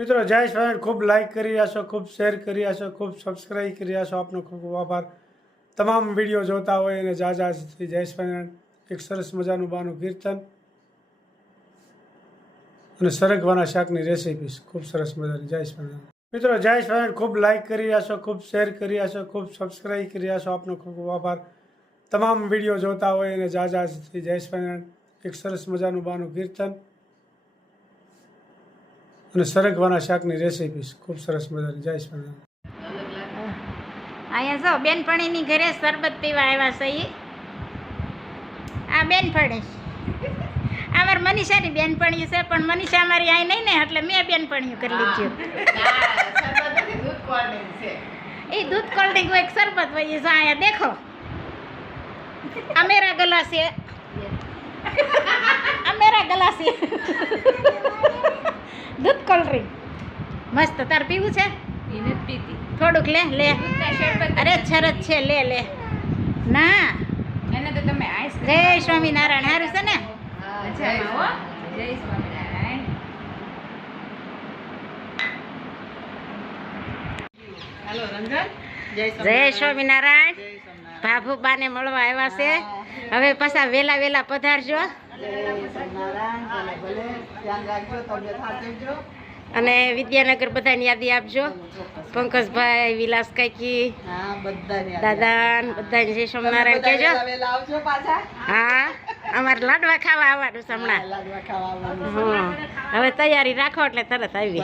મિત્રો, જય સ્વામી ખૂબ લાઇક કરી રહ્યા છો, ખૂબ શેર કરી રહ્યા છો, ખૂબ સબસ્ક્રાઈબ કરી રહ્યા છો. આપનો ખૂબ ખૂબ આભાર. તમામ વીડિયો જોતા હોય અને જા જા શ્રી જય સ્વામિનારાયણ. એક સરસ મજાનું બાનું કીર્તન અને સરગવાના શાકની રેસીપી ખૂબ સરસ મજાની. જય સ્વામિનારાયણ. મિત્રો, જય સ્વામિનારાયણ. ખૂબ લાઇક કરી રહ્યા છો, ખૂબ શેર કરી રહ્યા છો, ખૂબ સબસ્ક્રાઈબ કરી રહ્યા છો. આપનો ખૂબ ખૂબ આભાર. તમામ વીડિયો જોતા હોય અને જા જા શ્રી જય સ્વામિનારાયણ. એક સરસ મજાનું બાનું કીર્તન અને સરગવાના શાકની રેસીપી ખૂબ સરસ મજાની. જય સ્વામિનારાયણ અહીંયા જો બેનપણીની ઘરે શરબત પીવા આવ્યા છે એ આ બેનપણી અમાર મનીષાની બેનપણી છે પણ મનીષા અમારી અહીં નહીં ને એટલે મેં બેનપણીઓ કરી લીધું. એ દૂધ કોલ્ડ ડ્રિંક હોય એક શરબત હોય એ જો અહીંયા દેખો. આ મેરા અમેરા ગલાસી આ મેરા ગલા ડ્રિંક મસ્ત તાર પીવું છે? થોડુંક લે લે. અરે શરત છે લે લે. ના. એને તો તમે જય સ્વામિનારાયણ સારું છે ને? જય સ્વામિનારાયણ. હાલો રંજન. જય જય સ્વામિનારાયણ. ભાભુબાને મળવા આવ્યા છે. હવે પાછા વેલા વેલા પધારજો. અને વિદ્યાનગર બધાની યાદી આપજો. પંકજભાઈ વિલાસ કાકી દાદા બધાને જય સ્વામિનારાયણ કહેજો. હા અમારે લાડવા ખાવા આવવાનું છે હમણાં. હમ. હવે તૈયારી રાખો એટલે તરત આવી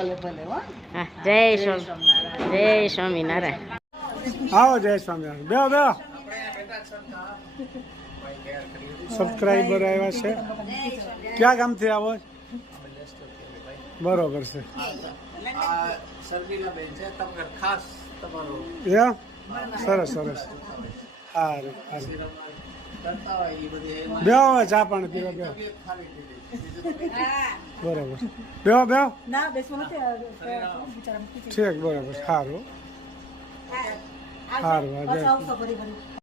હા. જય સ્વામી જય સ્વામિનારાયણ. આવો જય સ્વામિનારાયણ. બેહો બેહો. સબસ્ક્રાઈબર આવ્યા છે. ક્યાં ગામથી આવો છો? બરોબર છે. સરસ સરસ. સારું સારું બેહો હવે ચા પાણી પીવા બેહો. બરોબર. બેહો બેહો. ઠીક બરોબર. સારું સારું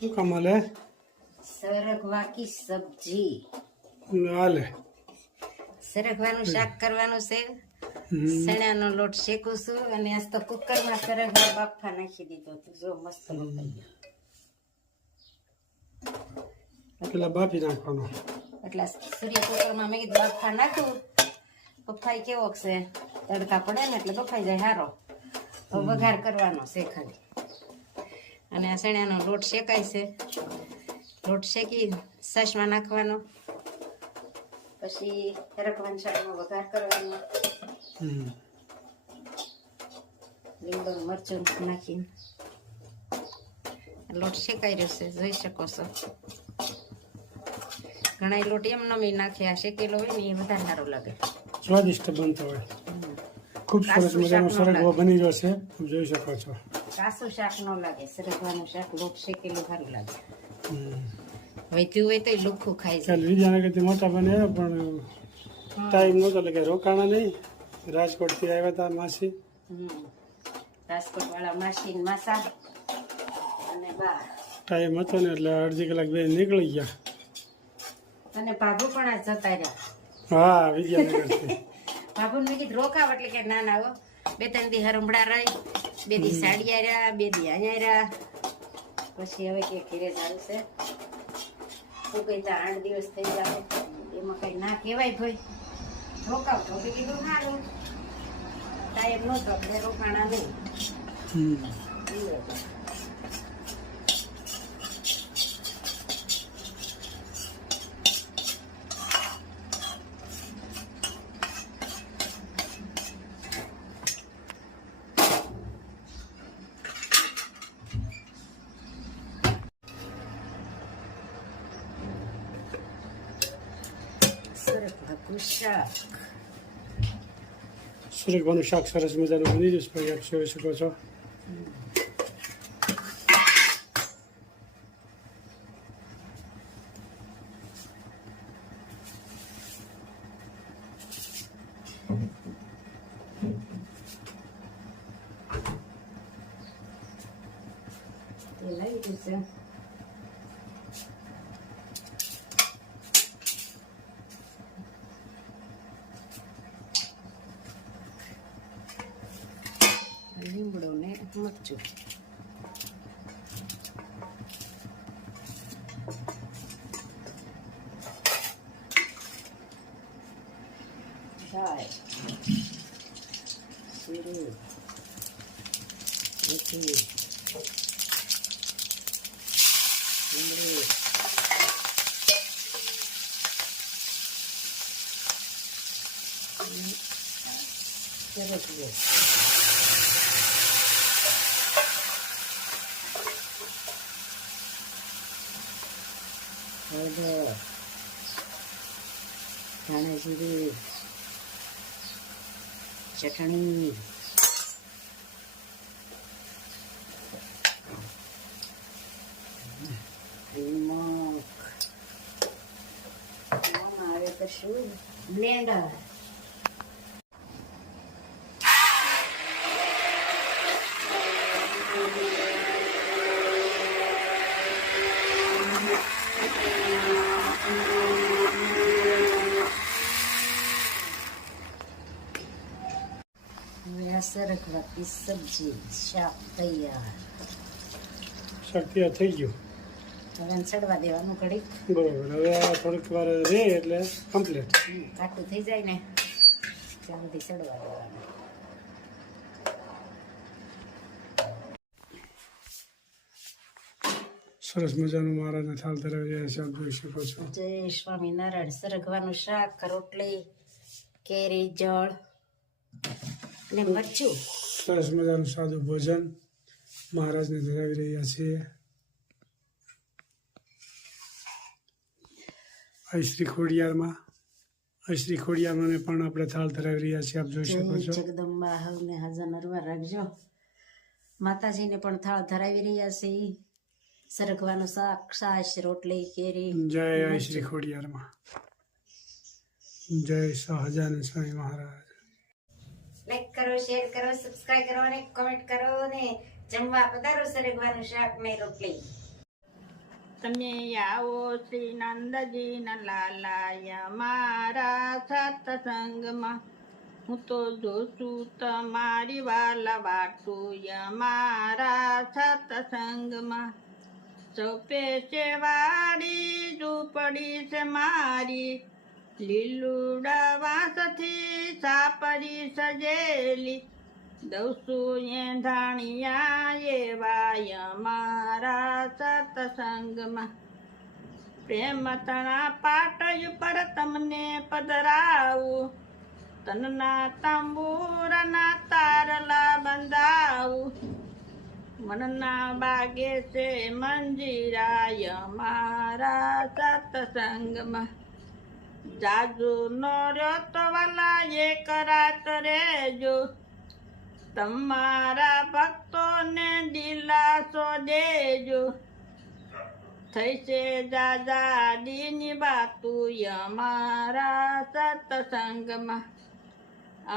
શું કામ હાલે સરગવાકી સબ્જી. હાલે. સરગવાનું શાક કરવાનું છે. સણાનો લોટ શેકું છું અને આજ તો કુકરમાં સરગવા બાફા નાખી દીધો તો જો મસ્ત પેલા બાફી નાખવાનો. એટલે સૂર્ય કુકરમાં મેં કીધું બાફા નાખું. બફાઈ કેવો છે? તડકા પડે ને એટલે બફાઈ જાય સારો તો વઘાર કરવાનો છે ખાલી. અને આ લોટ શેકાય છે. લોટ શેકી છાશમાં નાખવાનો. પછી રકવાન શાકનો વઘાર કરવાનો. લીંબુ મરચું નાખીને. લોટ શેકાઈ રહ્યો છે જોઈ શકો છો. ઘણા લોટ એમ નમી નાખે આ શેકેલો હોય ને એ વધારે સારું લાગે. સ્વાદિષ્ટ બનતો હોય. ખૂબ સરસ મજાનો સરગવો બની ગયો છે તમે જોઈ શકો છો. કાસું શાક ન લાગે સરગવાનું શાક લોટ શેકેલું સારું લાગે. વૈતું હોય તો લુખું ખાઈ કાલે જાય વિદ્યાનગરથી મોટા બને પણ ટાઈમ નહોતો એટલે રોકાણા નહીં. રાજકોટથી આવ્યા હતા માસી. રાજકોટ વાળા માસી ને માસા અને બા. ટાઈમ હતો ને એટલે અડધી કલાક બે નીકળી ગયા. અને ભાભુ પણ આ જતા રહ્યા. હા વિદ્યાનગરથી. બાબુ મેં કીધું રોકાવ એટલે કે ના ના બે ત્રણ દી હરમડા રહી બે દી સાડી આવ્યા બે દી અહીંયા રહ્યા પછી હવે કે ઘેરે જાવું છે હું કઈ ત્યાં આઠ દિવસ થઈ જાય એમાં કઈ ના કહેવાય ભાઈ. રોકાવ તો કીધું સારું ટાઈમ નહોતો એટલે રોકાણા નહીં હમ. એવું હતું. નું શાક સુરેખવાનું શાક સરસ મજાનું બની જશે ભાઈ આપ જોઈ શકો છો લઈ જશે ને મરચું દાળ જીરું મેથી લીમડું સરગવો હળદર ધાણાજીરી જીરું ચટણી. આવે તો શું બ્લેન્ડર આ સબ્જી શાક તૈયાર શાક તૈયાર થઈ ગયું હવે ચડવા દેવાનું ઘડીક. બરોબર. હવે આ થોડીક વાર રહે એટલે કમ્પ્લીટ કાટું થઈ જાય ને ત્યાં સુધી ચડવા દેવાનું. સરસ મજાનું મહારાજને થાળ ધરાવી રહ્યા છે. આપ જોઈ શકો છો. જય સ્વામિનારાયણ. સરગવાનું શાક રોટલી કેરી જળ ને મરચું. સરસ મજાનું સાદું ભોજન મહારાજને ધરાવી રહ્યા છીએ. શ્રી ખોડિયારમાં શ્રી ખોડિયારમાંને પણ આપણે થાળ ધરાવી રહ્યા છીએ આપ જોઈ શકો છો. જગદંબા હવને હાજર નરવા રાખજો. માતાજીને પણ થાળ ધરાવી રહ્યા છે સરગવાનું શાક છાશ રોટલી કેરી. જય શ્રી ખોડિયારમાં. જય સહજાનંદ સ્વામી મહારાજ. લાઈક કરો શેર કરો સબસ્ક્રાઇબ કરો અને કોમેન્ટ કરો અને જમવા પધારો, સરગવાનું શાક ને રોટલી. તમે આવો શ્રી નંદજી ના લાલાય મારા સત્સંગમાં. હું તો જોશું તમારી વાલા વાટું મારા સત્સંગમાં. ચોપે છે વાડી, ઝૂંપડી છે મારી. લીલુડા વાસથી સાપરી સજેલી. દવસું એ ધાણિયા એવાય મારા સતસંગમાં. પ્રેમ તણા પાટય પર તમને પધરાવું. તનના તંબુરના તારલા બંધાવું. મનના બાગે છે મંજીરાય મારા સત્સંગમાં. જાજુ નો રહ્યો તો વાલા એક રાત રેજો. તમારા ભક્તોને દિલાસો દેજો. થઈશે દાદાની બાતું અમારા સત્સંગમાં.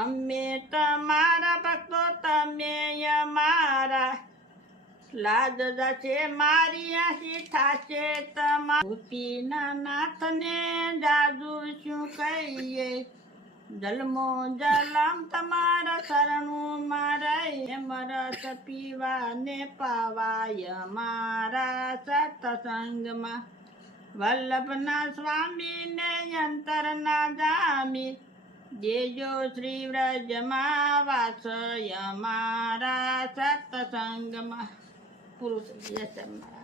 અમે તમારા ભક્તો, તમે લાજ જશે મારી આશી થાશે તમારા નાથને જાદુ શું કહીએ? જલમો જલમ તમારા શરણું મારે મરસ પીવાને પાવાય મારા સત્સંગમાં. વલ્લભના સ્વામી ને અંતરના જામી. જેજો શ્રી વ્રજમાં વાસય મારા સત્સંગમાં. પુરુષ જય મારા